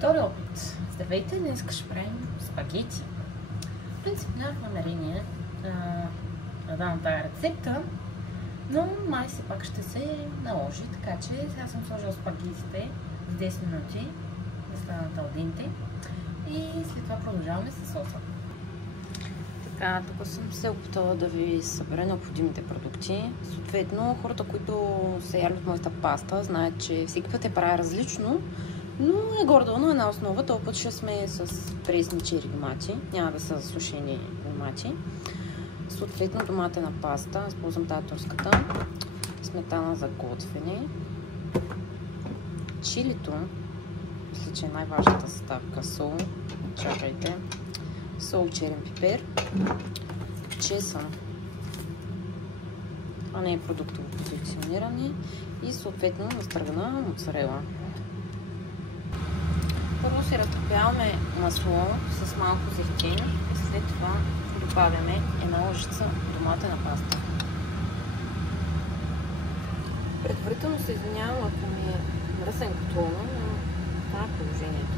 Втори опит. Здравейте, днес ще правим спагети. В принцип нямах намерение да дам тази рецепта, но май се пак ще се наложи, така че сега съм сложила спагетите за 10 минути да станат алденте и след това продължаваме с соса. Така, тук съм се опитала да ви събера необходимите продукти. Съответно, хората, които се яли от моята паста, знаят, че всеки път правя различно, но е гордо на една основа. Този път ще сме с пресни чери домати, няма да са засушени домати. Съответно, доматена паста, използвам тази турската, сметана за готвене, чилито, мисля, че е най-важната съставка, сол, чакайте, сол, черен пипер, чесън, това не е продуктово позициониране, и съответно настъргана моцарела. Първо си разтопяваме масло с малко зехтин и след това добавяме една ложица доматена паста. Предварително се извинявам, ако ми е мръсен котлона, но това е положението.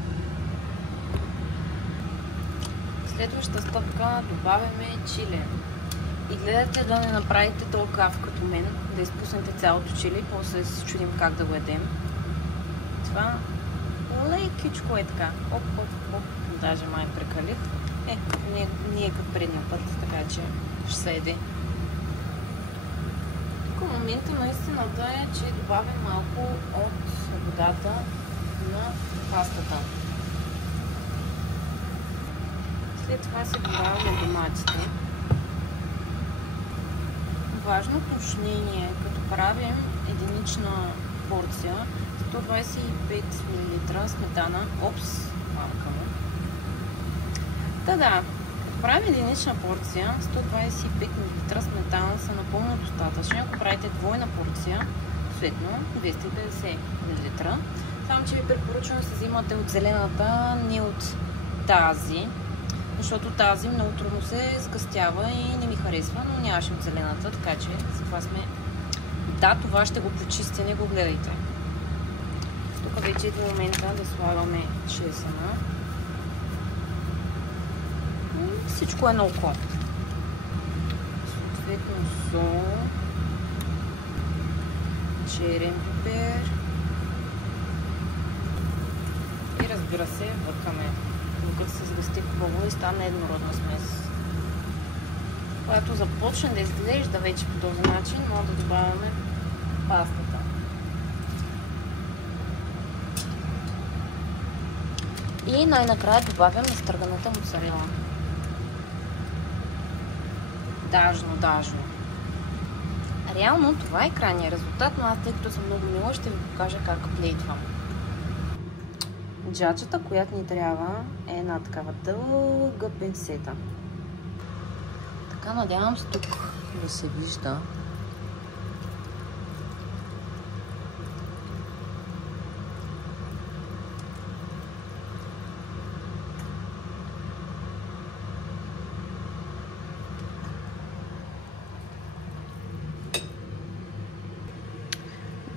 Следващата стъпка добавяме чиле. И гледате да не направите толкова каф като мен, да изпуснете цялото чили, после се чудим как да го едем. Това лекичко е така. Оп, даже май прекалих. Не е като предния път, така че ще се еде. Тук момента наистина да е, че добавим малко от водата на пастата. След това се добавяме доматите. Важно уточнение, като правим единична порция, 125 мл сметана, малка му. Да, като правим единична порция, 125 мл сметана са напълно достатъчни. Ако правите двойна порция, съответно 250 мл. Само, че ви препоръчвам да се взимате от зелената, не от тази, защото тази много трудно се сгъстява и не ми харесва, но нямаше от зелената, така че за това сме... Да, това ще го почистя, не го гледайте. Тук вече е до момента да слагаме чесъна. Всичко е на око. Съответно сол, черен пипер и разбира се бъркаме. Докато се сгъсти хубаво и стане еднородна смес. Когато започне да изглежда вече по този начин, може да добавяме пастата. И най-накрая добавям настърганата моцарела. Дажно. Реално това е крайният резултат, но аз, тъй като съм много мила, ще ви покажа как плейтвам. Джаджата, която ни трябва, е една такава дълга пинцета. Така, надявам се тук да се вижда.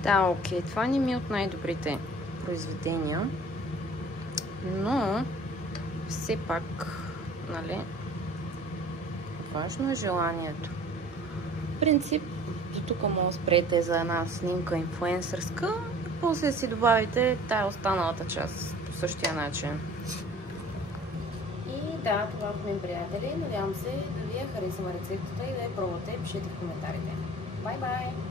Да, окей, това не ми е от най-добрите произведения, но все пак, нали, важно е желанието. В принцип, до тук може да спрете за една снимка инфлуенсърска, и после си добавите тая останалата част по същия начин. И да, това, мои приятели, надявам се да ви я харесва рецептата и да я пробвате. Пишете в коментарите. Бай-бай!